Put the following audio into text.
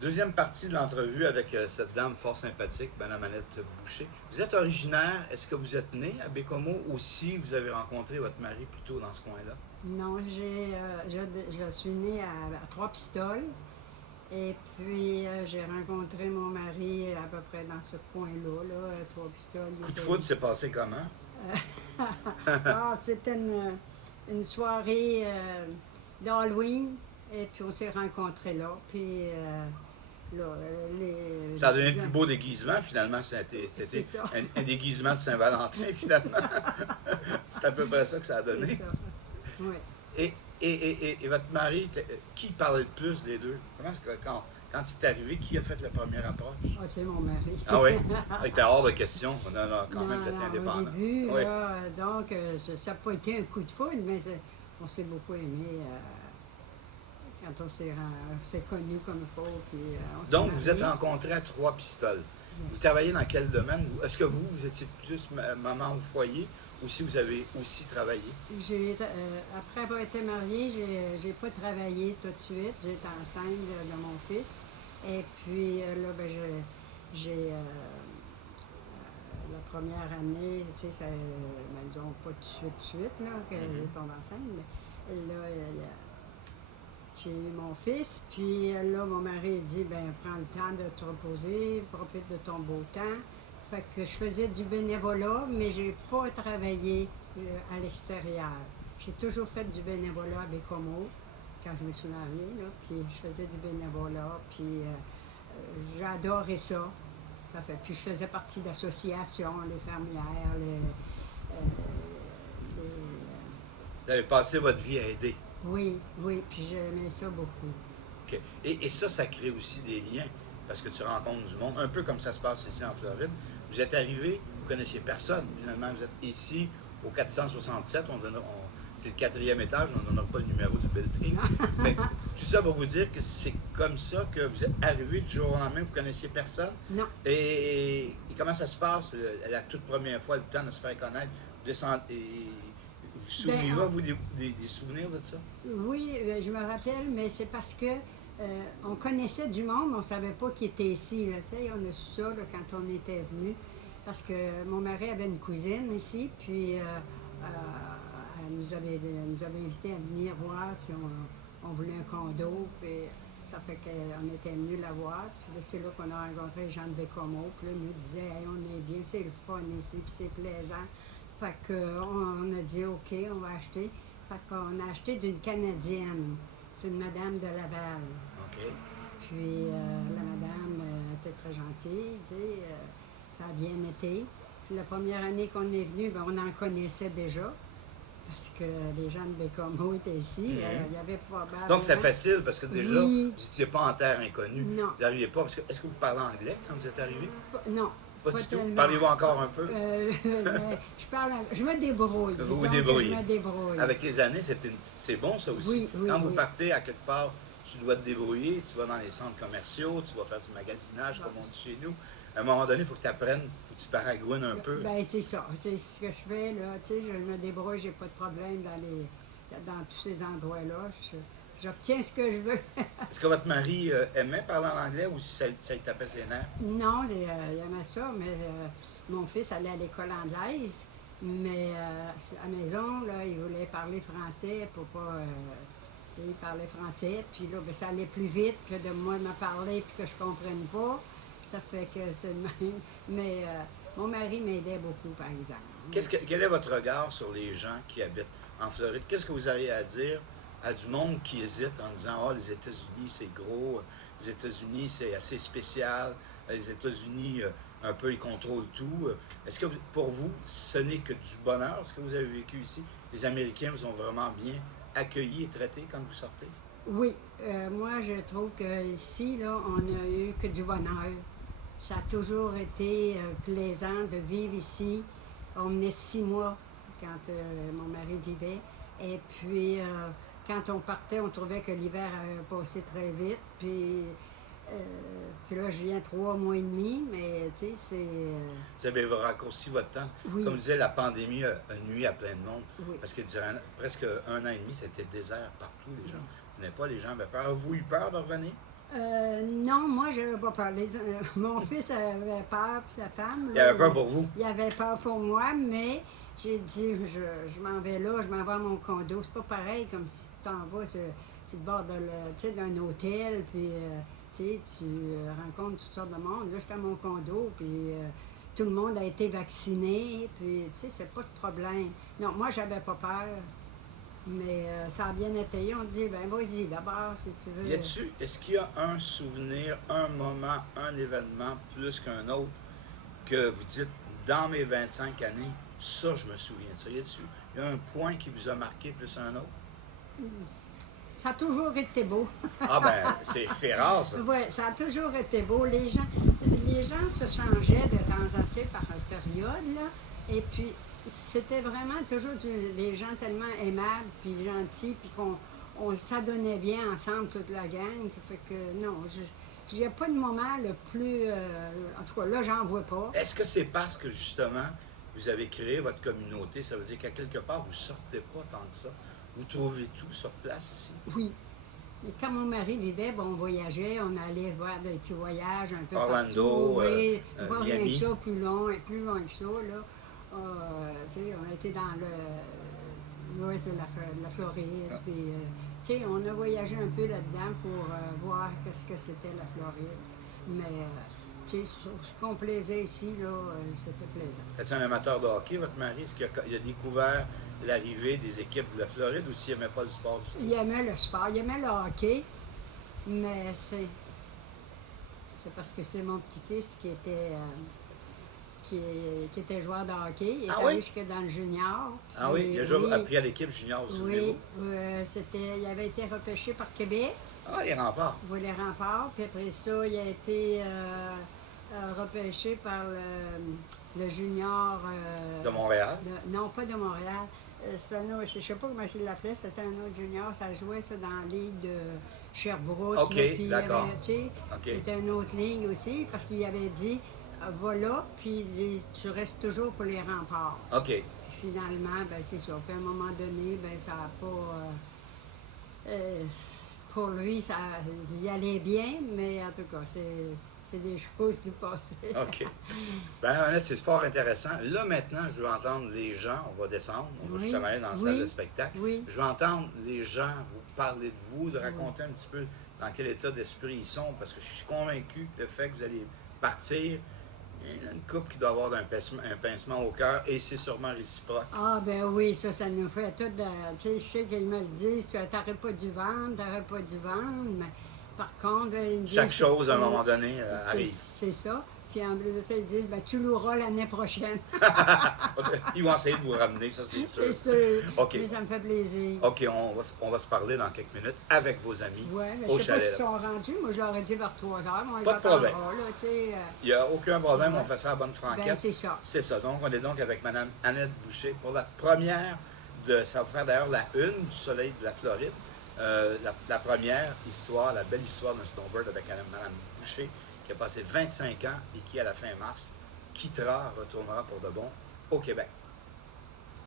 Deuxième partie de l'entrevue avec cette dame fort sympathique, Mme Annette Boucher. Vous êtes originaire, est-ce que vous êtes né à Bécomo ou si vous avez rencontré votre mari plutôt dans ce coin-là? Non, je suis née à Trois-Pistoles et puis j'ai rencontré mon mari à peu près dans ce coin-là, là, à Trois-Pistoles. Coup de foudre s'est passé comment? Ah, c'était une soirée d'Halloween et puis on s'est rencontrés là. Puis là, Ça a donné le plus beau déguisement, finalement. C'est C'était ça. un déguisement de Saint-Valentin, finalement. C'est à peu près ça que ça a C'est donné. ça. Oui. Et votre mari, qui parlait le plus des deux? Comment est-ce que quand c'est arrivé, qui a fait la première approche? Ah, c'est mon mari. Ah oui? C'était hors de question. On a quand même Non, été non, indépendant. au début, Oui. là, donc, ça n'a pas été un coup de foudre, mais on s'est beaucoup aimé quand on s'est connus comme il faut. Puis, on s'est Donc, vous êtes mariés. rencontrés à Trois-Pistoles. Oui. Vous travaillez dans quel domaine? Est-ce que vous étiez plus maman au foyer ou si vous avez aussi travaillé? Après avoir été mariée, j'ai pas travaillé tout de suite. J'étais enceinte de mon fils. Et puis là, ben, j'ai la première année, tu sais, ben, disons pas tout de suite, là, que j'ai tombé enceinte. Mais là, j'ai eu mon fils. Puis là, mon mari dit, ben prends le temps de te reposer, profite de ton beau temps. Fait que je faisais du bénévolat, mais j'ai pas travaillé à l'extérieur. J'ai toujours fait du bénévolat à Bécomo quand je me suis mariée, là, puis je faisais du bénévolat, puis j'ai adoré ça. Ça fait, puis je faisais partie d'associations, les fermières, Vous avez passé votre vie à aider. oui, oui, puis j'aimais ça beaucoup. OK. Et ça crée aussi des liens parce que tu rencontres du monde, un peu comme ça se passe ici en Floride. Vous êtes arrivé, vous ne connaissiez personne. Finalement, vous êtes ici au 467. C'est le quatrième étage, on ne donnera pas le numéro du building. Mais tout ça pour vous dire que c'est comme ça que vous êtes arrivé du jour au lendemain, vous ne connaissiez personne. Non. Et comment ça se passe la toute première fois, le temps de se faire connaître? Vous descendez, vous souvenez-vous, vous, des souvenirs de ça? Oui, je me rappelle, mais c'est parce que on connaissait du monde, on ne savait pas qui était ici. Là, on a su ça là, quand on était venu. Parce que mon mari avait une cousine ici, puis elle nous avait invité à venir voir si on voulait un condo. Puis ça fait qu'on était venus la voir. Puis là, c'est là qu'on a rencontré Jean de Bécomo. Puis là, il nous disait, hey, on est bien, c'est le fun ici, puis c'est plaisant. Fait qu'on a dit, OK, on va acheter. Fait qu'on a acheté d'une Canadienne. C'est une madame de Laval. OK. Puis la madame était très gentille, tu sais, ça a bien été. Puis la première année qu'on est venu, ben, on en connaissait déjà, parce que les gens de Bécomo étaient ici. Il y avait probablement... Donc c'est facile parce que déjà, Oui. vous n'étiez pas en terre inconnue. Non. Vous n'arriviez pas. Est-ce que vous parlez anglais quand vous êtes arrivé? Non. Pas du tout. tellement. Parlez-vous encore un peu? Mais je me débrouille. Vous vous disons que débrouillez. Je me débrouille. Avec les années, c'est bon ça aussi. Oui, oui, quand vous oui. partez à quelque part, tu dois te débrouiller, tu vas dans les centres commerciaux, tu vas faire du magasinage, comme on dit chez nous. À un moment donné, il faut que tu apprennes, faut que tu paragouines un peu. Ben c'est ça. C'est ce que je fais, là. Tu sais, je me débrouille, j'ai pas de problème dans tous ces endroits-là. J'obtiens ce que je veux. Est-ce que votre mari aimait parler en anglais ou ça lui tapait ses nerfs? Non, il aimait ça, mais mon fils allait à l'école anglaise, mais à la maison, là, il voulait parler français pour pas... tu sais, il parlait français, puis là, ben, ça allait plus vite que de moi me parler puis que je comprenne pas. Ça fait que c'est le même. Mais mon mari m'aidait beaucoup, par exemple. Quel est votre regard sur les gens qui habitent en Floride? Qu'est-ce que vous auriez à dire à du monde qui hésite en disant « Ah, les États-Unis, c'est gros, les États-Unis, c'est assez spécial, les États-Unis, un peu, ils contrôlent tout. » Est-ce que pour vous, ce n'est que du bonheur, ce que vous avez vécu ici? Les Américains vous ont vraiment bien accueilli et traité quand vous sortez? Oui, moi, je trouve qu'ici, là, on n'a eu que du bonheur. Ça a toujours été plaisant de vivre ici. On venait 6 mois quand mon mari vivait. Et puis, quand on partait, on trouvait que l'hiver avait passé très vite. Puis là, je viens 3 mois et demi, mais tu sais, c'est... Vous avez raccourci votre temps. Oui. Comme je disais, la pandémie a nuit à plein de monde. Oui. Parce que durant presque 1 an et demi, c'était désert partout. Les gens ne venaient pas, les gens avaient peur. Avez-vous eu peur de revenir? Non, moi, je n'avais pas peur. Mon fils avait peur, puis sa femme. Il Là, avait peur pour vous? il avait peur pour moi, mais j'ai dit, je m'en vais là, je m'en vais à mon condo. C'est pas pareil comme si tu t'en vas sur le bord d'un hôtel, puis tu rencontres toutes sortes de monde. Là, j'étais à mon condo, puis tout le monde a été vacciné, puis c'est pas de problème. Non, moi, j'avais pas peur. Mais ça a bien été. On dit, ben vas-y d'abord si tu veux. Est-ce qu'il y a un souvenir, un moment, un événement plus qu'un autre que vous dites dans mes 25 années, ça je me souviens de ça? Il y a un point qui vous a marqué plus qu'un autre? Ça a toujours été beau. Ah ben, c'est rare ça. Oui, ça a toujours été beau. Les gens se changeaient de temps en temps par période, là. Et puis, c'était vraiment toujours des gens tellement aimables, puis gentils, puis qu'on s'adonnait bien ensemble, toute la gang. Ça fait que, non, il n'y a pas de moment le plus... en tout cas, là, j'en vois pas. Est-ce que c'est parce que, justement, vous avez créé votre communauté, ça veut dire qu'à quelque part, vous ne sortez pas tant que ça? Vous trouvez tout sur place ici? Oui. Mais quand mon mari vivait, bon, on voyageait, on allait voir des petits voyages un peu Orlando, partout. Oui, pas rien Miami. que ça, plus loin que ça, là. On a été dans l'ouest de la Floride, puis, on a voyagé un peu là-dedans pour voir qu'est-ce que c'était la Floride. Mais, ce qu'on plaisait ici, là, c'était plaisant. C'est un amateur de hockey, votre mari? Est-ce qu'il a découvert l'arrivée des équipes de la Floride ou s'il n'aimait pas le sport du tout? Il aimait le sport, il aimait le hockey, mais c'est parce que c'est mon petit-fils qui était joueur de hockey. Il est allé jusque dans le junior. Ah oui, il a déjà appris à l'équipe junior, oui, il avait été repêché par Québec. Ah, les remparts. Oui, les remparts. Puis après ça, il a été repêché par le junior... de Montréal? Non, pas de Montréal. Je ne sais pas comment il l'appelait, c'était un autre junior, ça jouait ça dans la ligue de Sherbrooke. OK, d'accord. C'était une autre ligue aussi, parce qu'il avait dit, va là, puis tu restes toujours pour les remparts. OK. Puis finalement, ben c'est ça. Puis à un moment donné, ben ça n'a pas... pour lui, ça y allait bien, mais en tout cas, c'est des choses du passé. OK. Ben, Annette, c'est fort intéressant. Là, maintenant, je veux entendre les gens. On va descendre. On va justement aller dans la salle de spectacle. Oui. Je veux entendre les gens vous parler de vous, de raconter un petit peu dans quel état d'esprit ils sont, parce que je suis convaincu que le fait que vous allez partir, il y a une couple qui doit avoir un pincement au cœur et c'est sûrement réciproque. Ah, ben oui, ça nous fait tout. Tu sais, je sais qu'ils me le disent, t'aurais pas dû vendre, mais par contre, ils disent. Chaque chose, à un moment donné, arrive. C'est ça. Puis en plus de ça, ils disent, ben tu loueras l'année prochaine. Ils vont essayer de vous ramener, ça, c'est sûr. C'est sûr. OK. Mais ça me fait plaisir. OK, on va se parler dans quelques minutes avec vos amis. Oui, mais au je ne sais pas chalet. s'ils sont rendus. Moi, je leur ai dit vers 3 heures. Moi, Pas de problème. Il n'y a aucun problème, ouais. On fait ça à bonne franquette. Ben, c'est ça. C'est ça. Donc, on est donc avec Mme Annette Boucher pour la première ça va faire d'ailleurs la une du Soleil de la Floride. La première histoire, la belle histoire d'un snowboard avec Mme Boucher qui a passé 25 ans et qui, à la fin mars, retournera pour de bon au Québec.